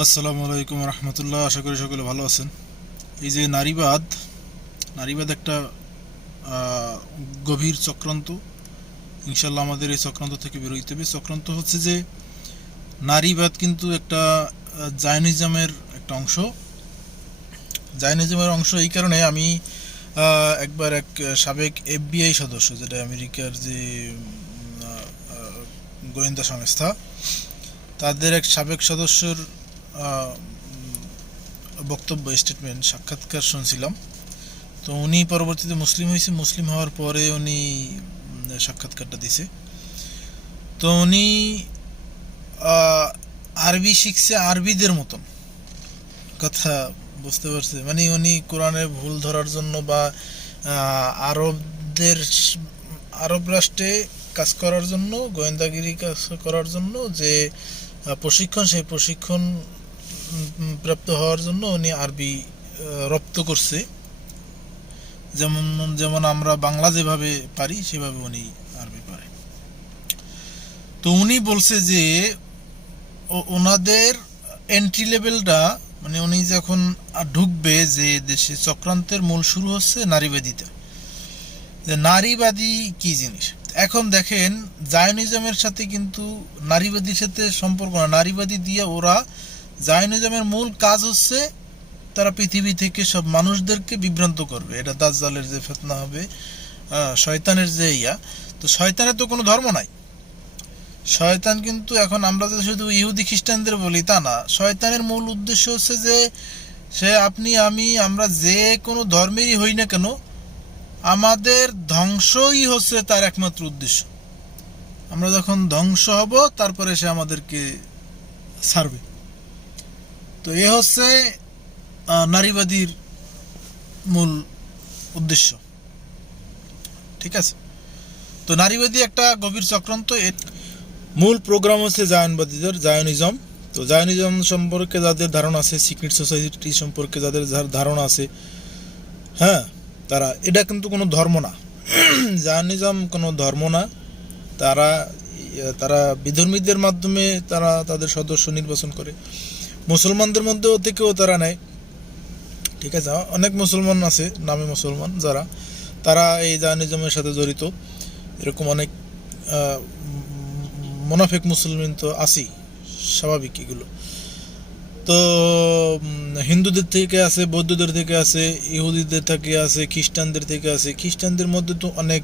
আসসালামু আলাইকুম রহমতুল্লাহ, আশা করি সকলে ভালো আছেন। এই যে নারীবাদ নারীবাদ একটা গভীর চক্রান্ত। ইনশাল্লাহ আমাদের এই চক্রান্ত থেকে বেরোইতে হবে। চক্রান্ত হচ্ছে যে, নারীবাদ কিন্তু একটা জায়নিজমের একটা অংশ। জায়নিজমের অংশ এই কারণে আমি একবার এক সাবেক এফবিআই সদস্য, যেটা আমেরিকার যে গোয়েন্দা সংস্থা, তাদের এক সাবেক সদস্যর বক্তব্য স্টেটমেন্ট সাক্ষাৎকার শুনছিলাম। তো উনি পরবর্তীতে মুসলিম হয়েছে, মুসলিম হওয়ার পরে উনি সাক্ষাৎকারটা দিছে। তো উনি আরবি শিখছে আরবিদের মতন। কথা বুঝতে পারছে। মানে উনি কোরআনের ভুল ধরার জন্য বা আরবদের, আরব রাষ্ট্রে কাজ করার জন্য, গোয়েন্দাগিরি কাজ করার জন্য যে প্রশিক্ষণ, সেই প্রশিক্ষণ প্রাপ্ত হওয়ার জন্য উনি আরবি রপ্ত করছে। যেমন যেমন আমরা বাংলা যেভাবে পারি, সেভাবে উনি আরবি পারে। তো উনি বলছে যে ওনাদের এন্ট্রি লেভেলটা মানে উনি যখন ঢুকবে যে দেশে, চক্রান্তের মূল শুরু হচ্ছে নারীবাদিতা। যে নারীবাদী কি জিনিস? এখন দেখেন, জায়নিজমের সাথে কিন্তু নারীবাদীর সাথে সম্পর্ক না। নারীবাদী দিয়ে ওরা জায়নিজমের মূল কাজ হচ্ছে তারা পৃথিবী থেকে সব মানুষদেরকে বিভ্রান্ত করবে। এটা দাজ্জালের যে ফেতনা হবে শয়তানের যে ইয়া, তো শয়তানের তো কোনো ধর্ম নাই। শয়তান কিন্তু এখন আমরা তো শুধু ইহুদি খ্রিস্টানদের বলি তা না, শয়তানের মূল উদ্দেশ্য হচ্ছে যে সে আপনি, আমি, আমরা যে কোনো ধর্মেরই হই না কেন, আমাদের ধ্বংসই হচ্ছে তার একমাত্র উদ্দেশ্য। আমরা যখন ধ্বংস হব, তারপরে সে আমাদেরকে ছাড়বে। তো এ হচ্ছে নারীবাদীর মূল উদ্দেশ্য। ঠিক আছে? তো নারীবাদী একটা গভীর চক্রান্ত, এর মূল প্রোগ্রাম হচ্ছে জায়নবাদীদের, জায়নিজম। তো জায়নিজম সম্পর্কে যাদের ধারণা আছে সিক্রেট সোসাইটি সম্পর্কে যাদের ধারণা আছে হ্যাঁ তারা, এটা কিন্তু কোনো ধর্ম না। জায়নিজম কোনো ধর্ম না। তারা তারা বিধর্মীদের মাধ্যমে তারা তাদের সদস্য নির্বাচন করে। মুসলমানদের মধ্যেও থেকেও তারা নেয়। ঠিক আছে, অনেক মুসলমান আছে, নামে মুসলমান যারা। তারা এই জায়নিজমের সাথে জড়িত। এরকম অনেক মোনাফেক মুসলমান তো আছেই, স্বাভাবিক এগুলো। তো হিন্দুদের থেকে আছে, বৌদ্ধদের থেকে আছে, ইহুদিদের থেকে আছে, খ্রিস্টানদের থেকে আছে। খ্রিস্টানদের মধ্যে তো অনেক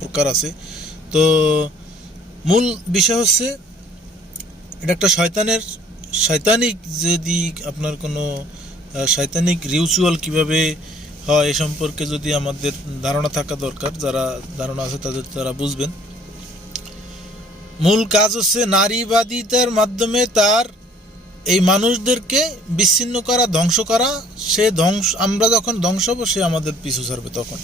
প্রকার আছে। তো, মূল বিষয় হচ্ছে, এটা একটা শয়তানের শয়তানিক যদি আপনার কোনো শৈতানিক রিউচুয়াল কীভাবে হয় এ সম্পর্কে যদি আমাদের ধারণা থাকা দরকার, যারা ধারণা আছে তাদের তারা বুঝবেন। মূল কাজ হচ্ছে নারীবাদিতার মাধ্যমে তার এই মানুষদেরকে বিচ্ছিন্ন করা, ধ্বংস করা। সে ধ্বংস, আমরা যখন ধ্বংস হব, সে আমাদের পিছু ছাড়বে তখন।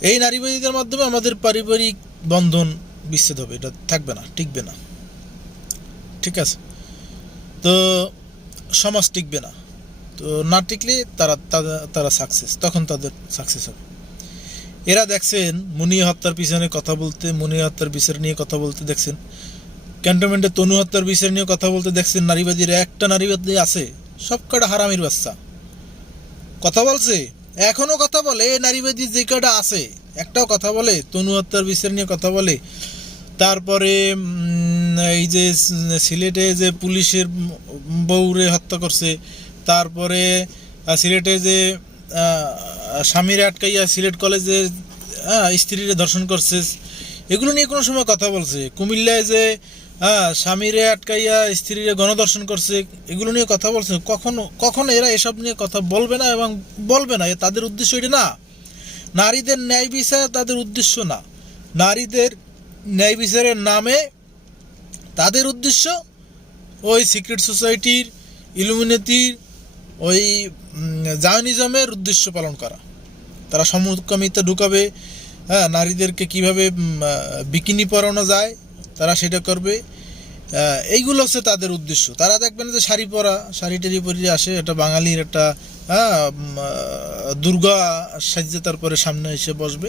এই নারীবাদীদের মাধ্যমে আমাদের পারিবারিক বন্ধন বিচ্ছেদ হবে, এটা থাকবে না, টিকবে না। ঠিক আছে? তো সমাজ টিকবে না। তো না টিকলে তারা, তারা- সাকসেস তখন তাদের সাকসেস হবে। এরা দেখছেন মুনি হত্যার পিছনে কথা বলতে, মুনি হত্যার বিচার নিয়ে কথা বলতে দেখছেন। ক্যান্টনমেন্টে তনু হত্যার বিচার নিয়ে কথা বলতে দেখছেন, নারীবাদীরা একটা নারীবাদী আছে সব কটা হারামির বাচ্চা। কথা বলছে, এখনও কথা বলে নারীবাদী যে কটা আছে, একটাও কথা বলে, তনু হত্যার বিচার নিয়ে কথা বলে। তারপরে এই যে সিলেটে যে পুলিশের বউরে হত্যা করছে, তারপরে সিলেটে যে স্বামীরে আটকাইয়া সিলেট কলেজে স্ত্রীরে ধর্ষণ করছে, এগুলো নিয়ে কোনো সময় কথা বলছে? কুমিল্লায় যে হ্যাঁ স্বামীরে আটকাইয়া স্ত্রীরে গণদর্শন করছে, এগুলো নিয়ে কথা বলছে? কখনো কখনো এরা এসব নিয়ে কথা বলবে না এবং বলবে না? তাদের উদ্দেশ্য এটা না। নারীদের ন্যায় বিচার তাদের উদ্দেশ্য না। নারীদের ন্যায় বিচারের নামে তাদের উদ্দেশ্য ওই সিক্রেট সোসাইটির ইলুমিনেতির ওই জায়নিজমের উদ্দেশ্য পালন করা। তারা সমকামিতা ঢুকাবে হ্যাঁ নারীদেরকে কীভাবে বিকিনি পরানো যায়, তারা সেটা করবে। এইগুলো হচ্ছে তাদের উদ্দেশ্য। তারা দেখবেন যে শাড়ি পরা, শাড়ি টাড়ি পরে আসে এটা বাঙালির একটা হ্যাঁ দুর্গা সাজে তারপরে সামনে এসে বসবে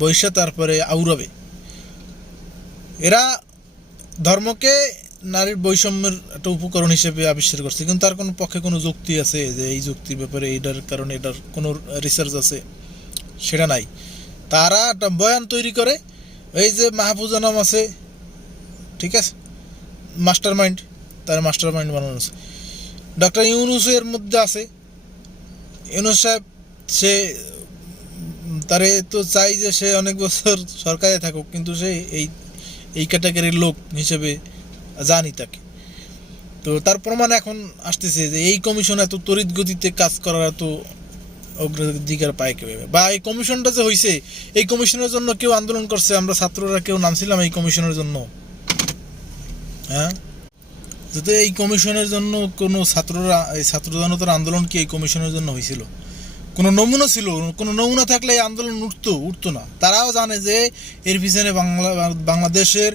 বৈশা তারপরে আউরাবে এরা ধর্মকে নারীর বৈষম্যের একটা উপকরণ হিসেবে আবিষ্কার করছে, কিন্তু তার কোনো পক্ষে কোনো যুক্তি আছে যে এই যুক্তির ব্যাপারে এটার কারণে এটার কোনো রিসার্চ আছে? সেটা নাই। তারা একটা বয়ান তৈরি করে, এই যে মাহফুজা নাম আছে, ঠিক আছে? মাস্টার মাইন্ড তার মাস্টার মাইন্ড বানানো আছে। ডক্টর ইউনুসের মধ্যে আছে। ইউনুস সাহেব, সে তারে তো চাই যে সে অনেক বছর সরকারে থাকুক, কিন্তু সে এই এই ক্যাটাগরির লোক হিসেবে জানি তাকে। তো তার প্রমাণ এখন আসতেছে যে এই কমিশন এত তড়িৎ গতিতে কাজ করার এত অগ্রাধিকার পায় কীভাবে? বা এই কমিশনটা যে হয়েছে এই কমিশনের জন্য কেউ আন্দোলন করছে? আমরা ছাত্ররা কেউ নামছিলাম এই কমিশনের জন্য। হ্যাঁ? যাতে এই কমিশনের জন্য কোনো ছাত্ররা, এই ছাত্র জনতার আন্দোলন কি এই কমিশনের জন্য হয়েছিল কোনো নমুনা ছিল, কোনো নমুনা থাকলে এই আন্দোলন উঠতো উঠতো না। তারাও জানে যে এর পিছনে বাংলা, বাংলাদেশের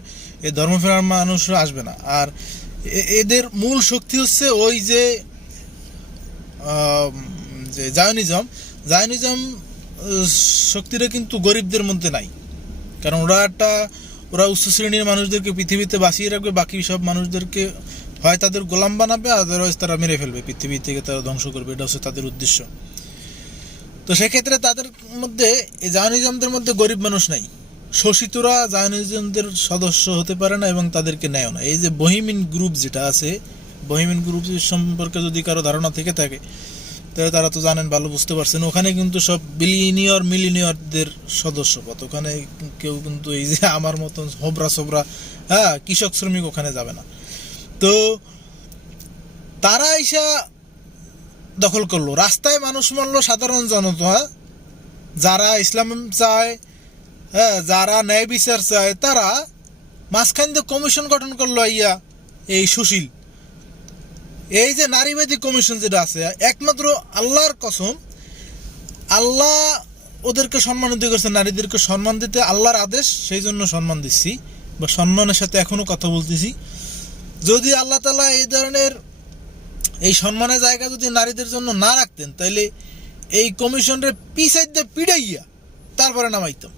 ধর্মফেরার মানুষরা আসবে না। আর এদের মূল শক্তি হচ্ছে ওই যে যে জায়নিজম। জায়নিজম শক্তিটা কিন্তু গরিবদের মধ্যে নাই। কারণ ওরা একটা, ওরা উচ্চ শ্রেণির মানুষদেরকে পৃথিবীতে বাঁচিয়ে রাখবে, বাকি সব মানুষদেরকে হয় তাদের গোলাম বানাবে, আদারওয়াইজ তারা মেরে ফেলবে। পৃথিবী থেকে তারা ধ্বংস করবে, এটা হচ্ছে তাদের উদ্দেশ্য। তো সেক্ষেত্রে তাদের মধ্যে এই জায়নিজমদের মধ্যে গরিব মানুষ নাই। শোষিতরা জায়নিজমদের সদস্য হতে পারে না এবং তাদেরকে নেয় না। এই যে বহিমিন গ্রুপ যেটা আছে, বহিমিন গ্রুপ সম্পর্কে যদি কারও ধারণা থেকে থাকে, তাহলে তারা তো জানেন, ভালো বুঝতে পারছেন। ওখানে কিন্তু সব বিলিনিয়র মিলিনিয়রদের সদস্য পদ ওখানে কেউ কিন্তু এই যে আমার মতন হোবরা সোবরা হ্যাঁ কৃষক শ্রমিক ওখানে যাবে না। তো তারা এসা দখল করল। রাস্তায় মানুষ মারলো সাধারণ জনতা যারা ইসলাম চায় হ্যাঁ যারা ন্যায় বিচার চায়, তারা মাঝখান দিয়ে কমিশন গঠন করল ইয়া এই সুশীল। এই যে নারীবাদী কমিশন যেটা আছে, একমাত্র আল্লাহর কসম, আল্লাহ ওদেরকে সম্মানিত করছে, নারীদেরকে সম্মান দিতে আল্লাহর আদেশ, সেই জন্য সম্মান দিচ্ছি, বা সম্মানের সাথে এখনও কথা বলতেছি। যদি আল্লাহ তালা এই ধরনের এই সম্মানের জায়গা যদি নারীদের জন্য না রাখতেন তাহলে এই কমিশনের পিছাই দিয়ে পিড়াইয়া তারপরে নামাইতাম।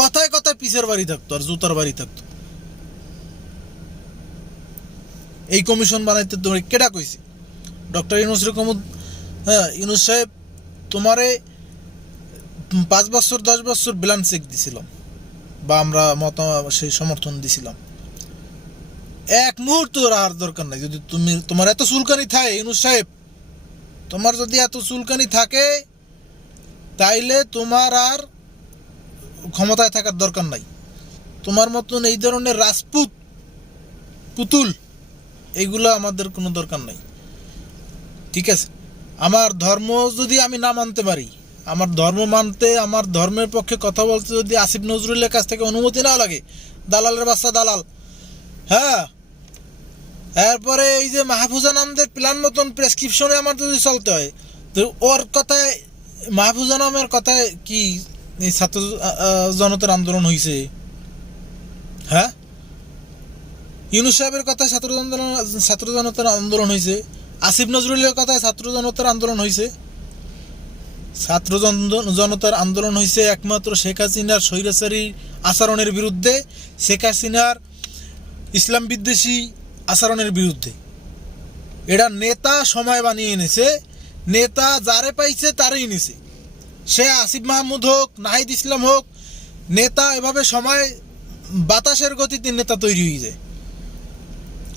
কথায় কথায় পিছের বাড়ি থাকতো আর জুতার বাড়ি থাকতো। এই কমিশন বানাইতে তোমার কেটা কইছে? ডক্টর ইউনুস রকম হ্যাঁ ইউনুস সাহেব, তোমারে পাঁচ বছর, দশ বছর ব্যালেন্স চেক দিছিলাম। বা আমরা মত সেই সমর্থন দিছিলাম। এক মুহূর্ত আর দরকার নাই। যদি তুমি, তোমার এত চুলকানি থাকে, ইউনুস সাহেব, তোমার যদি এত চুলকানি থাকে, তাইলে তোমার আর ক্ষমতায় থাকার দরকার নাই। তোমার মতন এই ধরনের রাজপুত, পুতুল এইগুলো আমাদের কোনো দরকার নাই। ঠিক আছে? আমার ধর্ম যদি আমি না মানতে পারি, আমার ধর্ম মানতে, আমার ধর্মের পক্ষে কথা বলতে যদি আসিফ নজরুলের কাছ থেকে অনুমতি না লাগে, দালালের বাচ্চা দালাল হ্যাঁ। এরপরে এই যে মাহফুজা নামদের প্ল্যান মতন প্রেসক্রিপশনে আমার যদি চলতে হয়, তো ওর কথায়, মাহফুজা নামের কথায় কি এই ছাত্র জনতার আন্দোলন হয়েছে হ্যাঁ? ইউনুস সাহেবের কথায় ছাত্র আন্দোলন ছাত্র জনতার আন্দোলন হয়েছে আসিফ নজরুলের কথায় ছাত্র জনতার আন্দোলন হয়েছে ছাত্র জন- জনতার আন্দোলন হয়েছে একমাত্র শেখ হাসিনার স্বৈরাচারী আচরণের বিরুদ্ধে। শেখ হাসিনার ইসলাম বিদ্বেষী আচরণের বিরুদ্ধে। এটা নেতা সময় বানিয়ে এনেছে, নেতা যারে পাইছে তারই নিছে সে আসিফ মাহমুদ হোক, নাহিদ ইসলাম হোক, নেতা এভাবে সময় বাতাসের গতিতে নেতা তৈরি হয়ে যায়।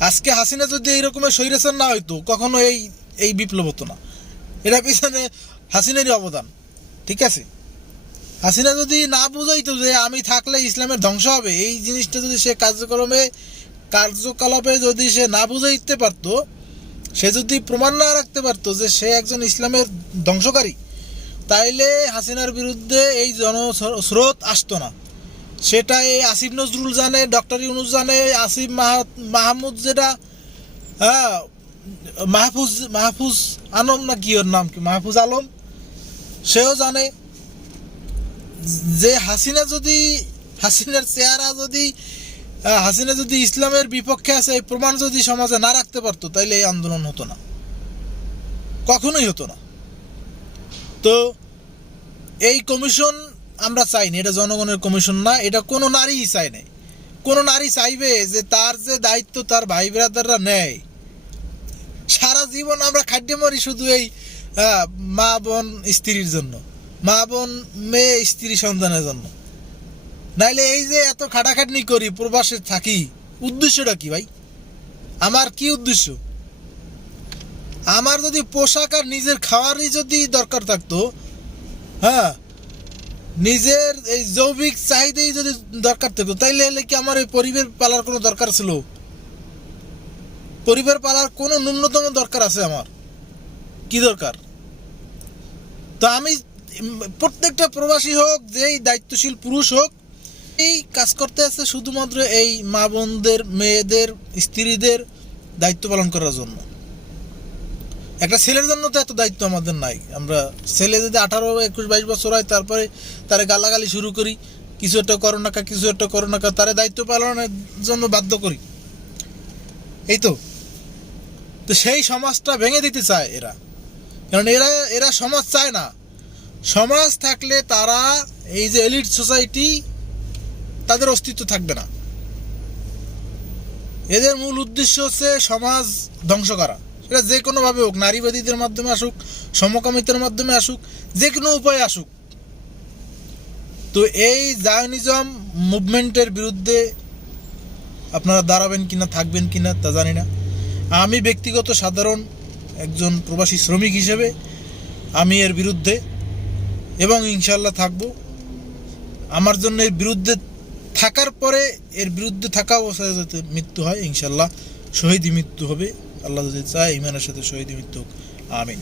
আজকে হাসিনা যদি এইরকমের স্বৈরাচার না হইতো, কখনো এই এই বিপ্লব হতো না। এটা পিছনে হাসিনারই অবদান, ঠিক আছে? হাসিনা যদি না বুঝাইতো যে আমি থাকলে ইসলামের ধ্বংস হবে, এই জিনিসটা যদি সে কার্যক্রমে কার্যকলাপে যদি সে না বুঝাইতে পারতো, সে যদি প্রমাণ না রাখতে পারতো যে সে একজন ইসলামের ধ্বংসকারী, তাইলে হাসিনার বিরুদ্ধে এই জনস্রোত আসতো না। সেটা এই আসিফ নজরুল জানে, ডক্টর ইউনুস জানে, আসিফ মাহ- মাহমুদ যেটা হ্যাঁ মাহফুজ মাহফুজ আলম না কি ওর নাম কি? মাহফুজ আলম, সেও জানে যে হাসিনা যদি হাসিনার চেহারা যদি হাসিনা যদি ইসলামের বিপক্ষে আছে, এই প্রমাণ যদি সমাজে না রাখতে পারতো, তাইলে এই আন্দোলন হতো না। কখনোই হতো না। তো এই কমিশন আমরা চাইনি, এটা জনগণের কমিশন না, এটা কোনো নারীই চাই নাই। কোন নারী চাইবে যে তার যে দায়িত্ব তার ভাই ব্রাদাররা নেয়। সারা জীবন আমরা খাদ্য মরি শুধু এই মা বোন স্ত্রীর জন্য, মা বোন, মেয়ে স্ত্রী সন্তানের জন্য। নাইলে এই যে এত খাটাখাটনি করি প্রবাসে থাকি, উদ্দেশ্যটা কি ভাই? আমার কি উদ্দেশ্য? আমার যদি পোশাক আর নিজের খাওয়ারই যদি দরকার থাকতো হ্যাঁ নিজের এই জৈবিক চাহিদাই যদি দরকার থাকতো, তাইলে হলে কি আমার এই পরিবার পালার কোনো দরকার ছিল? পরিবার পালার কোনো ন্যূনতম দরকার আছে আমার? কি দরকার? তো আমি প্রত্যেকটা প্রবাসী হোক, যেই দায়িত্বশীল পুরুষ হোক এই কাজ করতে আছে শুধুমাত্র এই মা বোনদের, মেয়েদের, স্ত্রীদের দায়িত্ব পালন করার জন্য। একটা ছেলের জন্য তো এত দায়িত্ব আমাদের নাই। আমরা ছেলে যদি আঠারো, একুশ, বাইশ বছর হয়, তারপরে তারে গালাগালি শুরু করি। কিছু একটা করো না কিছু একটা করো না তারে দায়িত্ব পালনের জন্য বাধ্য করি। এই তো। তো সেই সমাজটা ভেঙে দিতে চায় এরা। কারণ এরা এরা সমাজ চায় না। সমাজ থাকলে তারা এই যে এলিট সোসাইটি তাদের অস্তিত্ব থাকবে না। এদের মূল উদ্দেশ্য হচ্ছে সমাজ ধ্বংস করা। সেটা যে কোনোভাবে হোক, নারীবাদীদের মাধ্যমে আসুক, সমকামিতার মাধ্যমে আসুক, যে কোনো উপায়ে আসুক। তো এই জায়নিজম মুভমেন্টের বিরুদ্ধে আপনারা দাঁড়াবেন কিনা, থাকবেন কিনা, তা জানি না। আমি ব্যক্তিগত সাধারণ একজন প্রবাসী শ্রমিক হিসেবে আমি এর বিরুদ্ধে এবং ইনশাল্লাহ থাকব। আমার জন্য এর বিরুদ্ধে থাকার পরে এর বিরুদ্ধে থাকা অবস্থায় যাতে মৃত্যু হয় ইনশাল্লাহ শহীদ মৃত্যু হবে। আল্লাহ যদি চায় ইমানের সাথে শহীদ মৃত্যু হোক। আমিন।